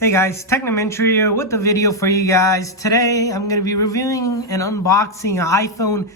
Hey guys, Technomentary here with a video for you guys. Today I'm going to be reviewing and unboxing an iPhone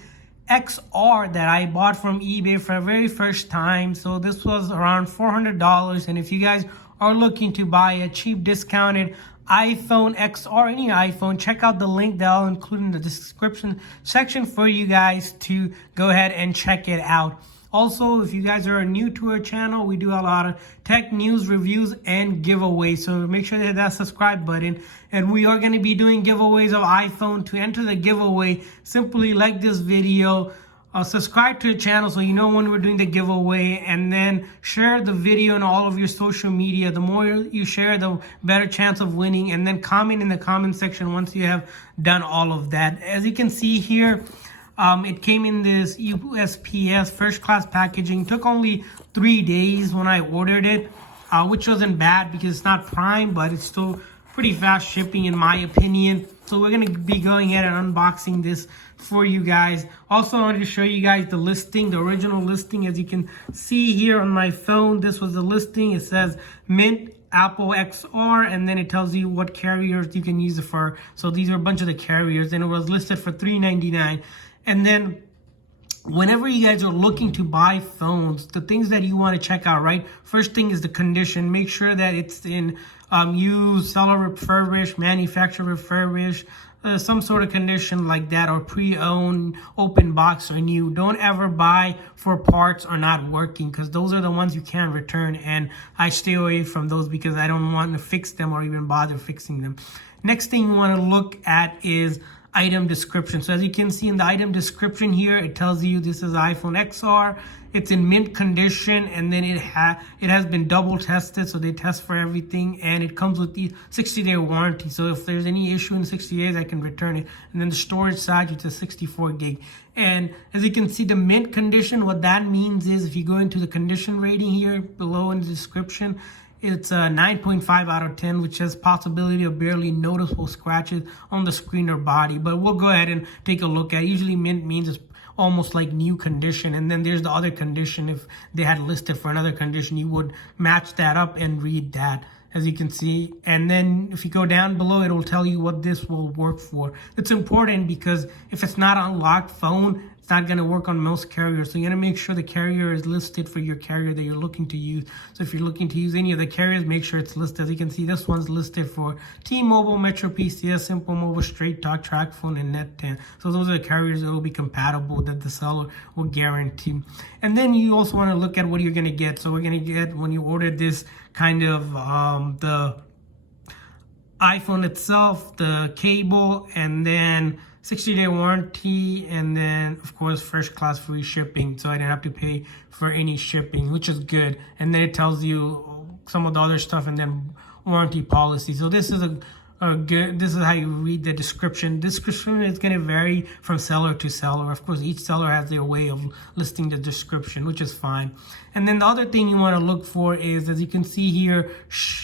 XR that I bought from eBay for the very first time. So this was around $400, and if you guys are looking to buy a cheap discounted iPhone XR, any iPhone, check out the link that I'll include in the description section for you guys to go ahead and check it out. Also, if you guys are new to our channel, we do a lot of tech news, reviews, and giveaways. So make sure to hit that subscribe button. And we are going to be doing giveaways of iPhone. To enter the giveaway, simply like this video, subscribe to the channel so you know when we're doing the giveaway, and then share the video on all of your social media. The more you share, the better chance of winning. And then comment in the comment section once you have done all of that. As you can see here, it came in this USPS first class packaging. Took only 3 days when I ordered it, which wasn't bad because it's not Prime, but it's still pretty fast shipping in my opinion. So we're going to be going ahead and unboxing this for you guys. Also, I wanted to show you guys the listing, the original listing. As you can see here on my phone, this was the listing. It says Mint Apple XR, and then it tells you what carriers you can use it for. So these are a bunch of the carriers, and it was listed for $399. And then whenever you guys are looking to buy phones, the things that you want to check out, right? First thing is the condition. Make sure that it's in used, seller refurbished, manufacturer refurbished, some sort of condition like that, or pre-owned, open box, or new. Don't ever buy for parts are not working, because those are the ones you can't return, and I stay away from those because I don't want to fix them or even bother fixing them. Next thing you want to look at is item description. So as you can see in the item description here, it tells you this is iPhone XR. It's in mint condition, and then it has been double tested, so they test for everything, and it comes with the 60-day warranty. So if there's any issue in 60 days, I can return it. And then the storage size, it's a 64 gig. And as you can see, the mint condition, what that means is if you go into the condition rating here below in the description, it's a 9.5 out of 10, which has possibility of barely noticeable scratches on the screen or body. But we'll go ahead and take a look at it. Usually mint means it's almost like new condition. And then there's the other condition. If they had listed for another condition, you would match that up and read that, as you can see. And then if you go down below, it will tell you what this will work for. It's important because if it's not an unlocked phone, it's not going to work on most carriers. So you got to make sure the carrier is listed for your carrier that you're looking to use. So if you're looking to use any of the carriers, make sure it's listed. As you can see, this one's listed for T-Mobile, Metro PCS, Simple Mobile, Straight Talk, TracFone, and Net10. So those are the carriers that will be compatible, that the seller will guarantee. And then you also want to look at what you're going to get. So we're going to get, when you order this, kind of the iPhone itself, the cable, and then 60-day warranty, and then of course first class free shipping, so I didn't have to pay for any shipping, which is good. And then it tells you some of the other stuff, and then warranty policy. So this is a good, this is how you read the description. Description is going to vary from seller to seller. Of course, each seller has their way of listing the description, which is fine. And then the other thing you want to look for is, as you can see here,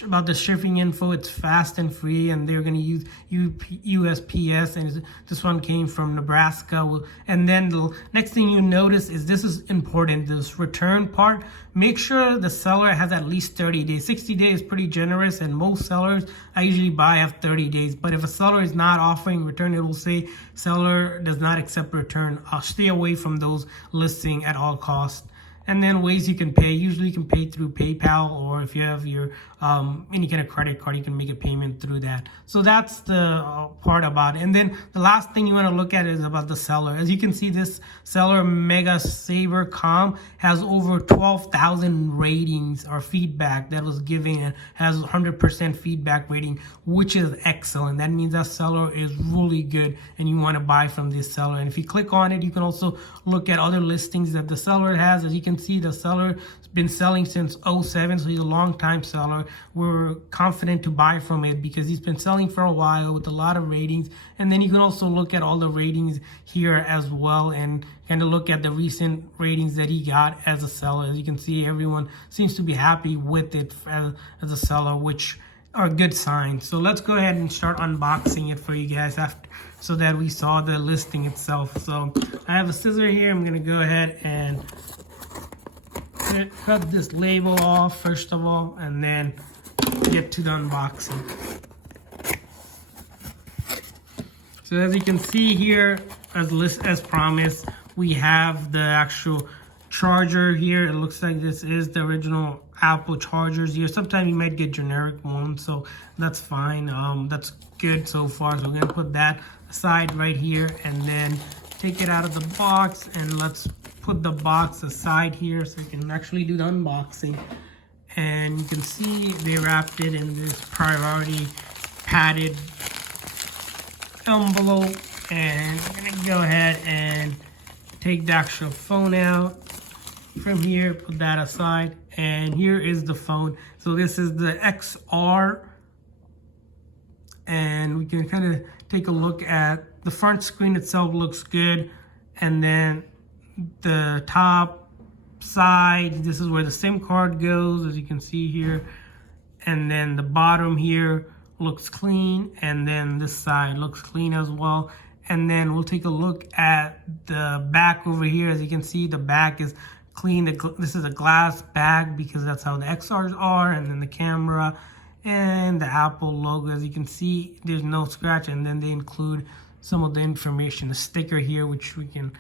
about the shipping info, it's fast and free, and they're going to use USPS, and this one came from Nebraska. And then the next thing you notice is, this is important, this return part. Make sure the seller has at least 30 days. 60 days is pretty generous, and most sellers I usually buy have 30 days. But if a seller is not offering return, it will say seller does not accept return. I'll stay away from those listing at all costs. And then ways you can pay. Usually you can pay through PayPal, or if you have your any kind of credit card, you can make a payment through that. So that's the part about it. And then the last thing you want to look at is about the seller. As you can see, this seller, Mega Saver Com, has over 12,000 ratings or feedback that was given, and has 100% feedback rating, which is excellent. That means that seller is really good, and you want to buy from this seller. And if you click on it, you can also look at other listings that the seller has. As you can see, the seller has been selling since 2007, so he's a long time seller. We're confident to buy from it because he's been selling for a while with a lot of ratings. And then you can also look at all the ratings here as well, and kind of look at the recent ratings that he got as a seller. As you can see, everyone seems to be happy with it as a seller, which are good signs. So let's go ahead and start unboxing it for you guys after, so that we saw the listing itself. So I have a scissor here. I'm going to go ahead and cut this label off first of all, and then get to the unboxing. So as you can see here, as promised, we have the actual charger here. It looks like this is the original Apple chargers here. Sometimes you might get generic ones, so that's fine. That's good so far. So we're gonna put that aside right here and then take it out of the box, and let's put the box aside here so we can actually do the unboxing. And you can see they wrapped it in this priority padded envelope, and I'm gonna go ahead and take the actual phone out from here, put that aside, and here is the phone. So this is the XR, and we can kind of take a look at the front screen itself. Looks good, and then the top side, this is where the SIM card goes, as you can see here, and then the bottom here looks clean, and then this side looks clean as well. And then we'll take a look at the back over here. As you can see, the back is clean. This is a glass bag because that's how the XRs are, and then the camera and the Apple logo. As you can see, there's no scratch, and then they include some of the information, a sticker here, which we can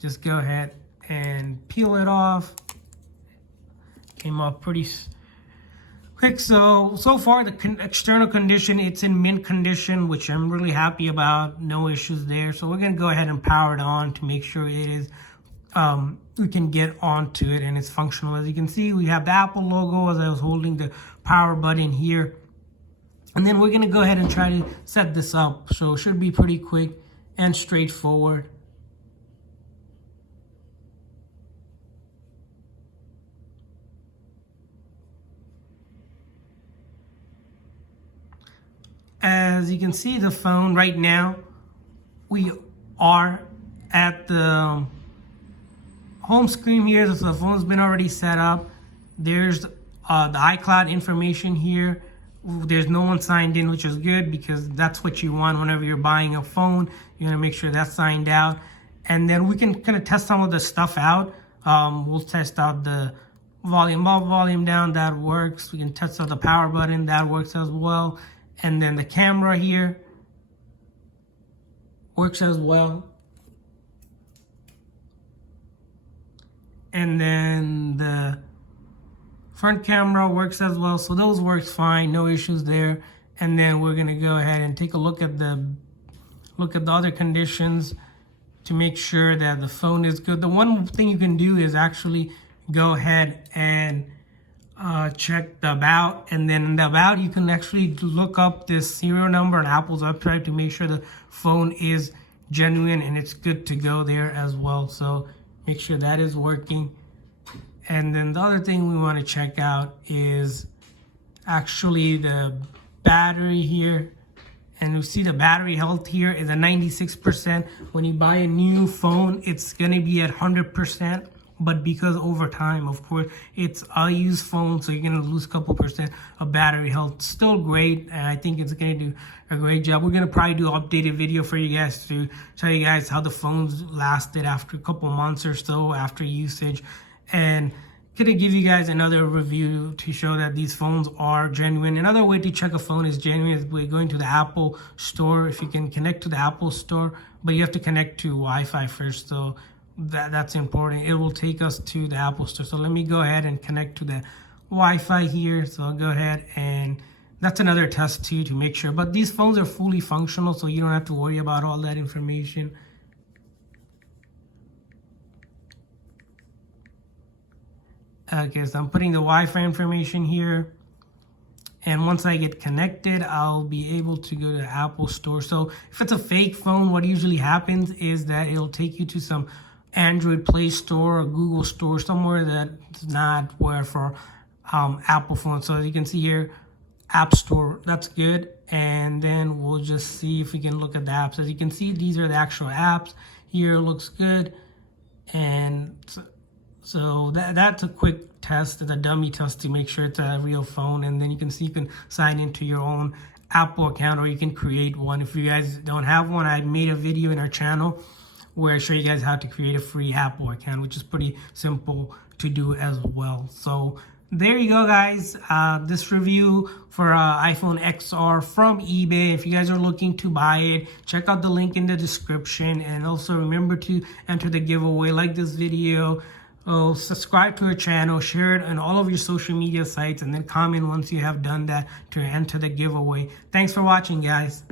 just go ahead and peel it off. Came off pretty quick. So far the external condition, it's in mint condition, which I'm really happy about. No issues there. So we're gonna go ahead and power it on to make sure it is we can get onto it and it's functional. As you can see, we have the Apple logo as I was holding the power button here. And then we're gonna go ahead and try to set this up. So it should be pretty quick and straightforward. As you can see, the phone right now, we are at the home screen here. So the phone's been already set up. There's the iCloud information here. There's no one signed in, which is good because that's what you want whenever you're buying a phone. You're gonna make sure that's signed out. And then we can kind of test some of the stuff out. We'll test out the volume up, volume down, that works. We can test out the power button, that works as well. And then the camera here works as well. And then the front camera works as well. So those works fine, no issues there. And then we're gonna go ahead and take a look at the other conditions to make sure that the phone is good. The one thing you can do is actually go ahead and check the about, and then in the about you can actually look up this serial number on Apple's website to make sure the phone is genuine and it's good to go there as well. So make sure that is working. And then the other thing we want to check out is actually the battery here. And you see the battery health here is at 96%. When you buy a new phone, it's going to be at 100%. But because over time, of course, it's a used phone, so you're going to lose a couple percent of battery health. Still great, and I think it's going to do a great job. We're going to probably do an updated video for you guys to tell you guys how the phones lasted after a couple months or so after usage. And going to give you guys another review to show that these phones are genuine. Another way to check a phone is genuine is by going to the Apple store. If you can connect to the Apple store, but you have to connect to Wi-Fi first, so that's important. It will take us to the Apple store. So let me go ahead and connect to the Wi-Fi here. So I'll go ahead, and that's another test too to make sure. But these phones are fully functional, so you don't have to worry about all that information. Okay, so I'm putting the Wi-Fi information here. And once I get connected, I'll be able to go to the Apple store. So if it's a fake phone, what usually happens is that it'll take you to some Android Play Store or Google Store, somewhere that's not where for Apple phones. So as you can see here, App Store, that's good. And then we'll just see if we can look at the apps. As you can see, these are the actual apps. Here looks good. And so that's a quick test, it's a dummy test to make sure it's a real phone. And then you can see you can sign into your own Apple account, or you can create one. If you guys don't have one, I made a video in our channel where I show you guys how to create a free Apple account, which is pretty simple to do as well. So there you go, guys. This review for iPhone XR from eBay. If you guys are looking to buy it, check out the link in the description, and also remember to enter the giveaway. Like this video, subscribe to our channel, share it on all of your social media sites, and then comment once you have done that to enter the giveaway. Thanks for watching, guys.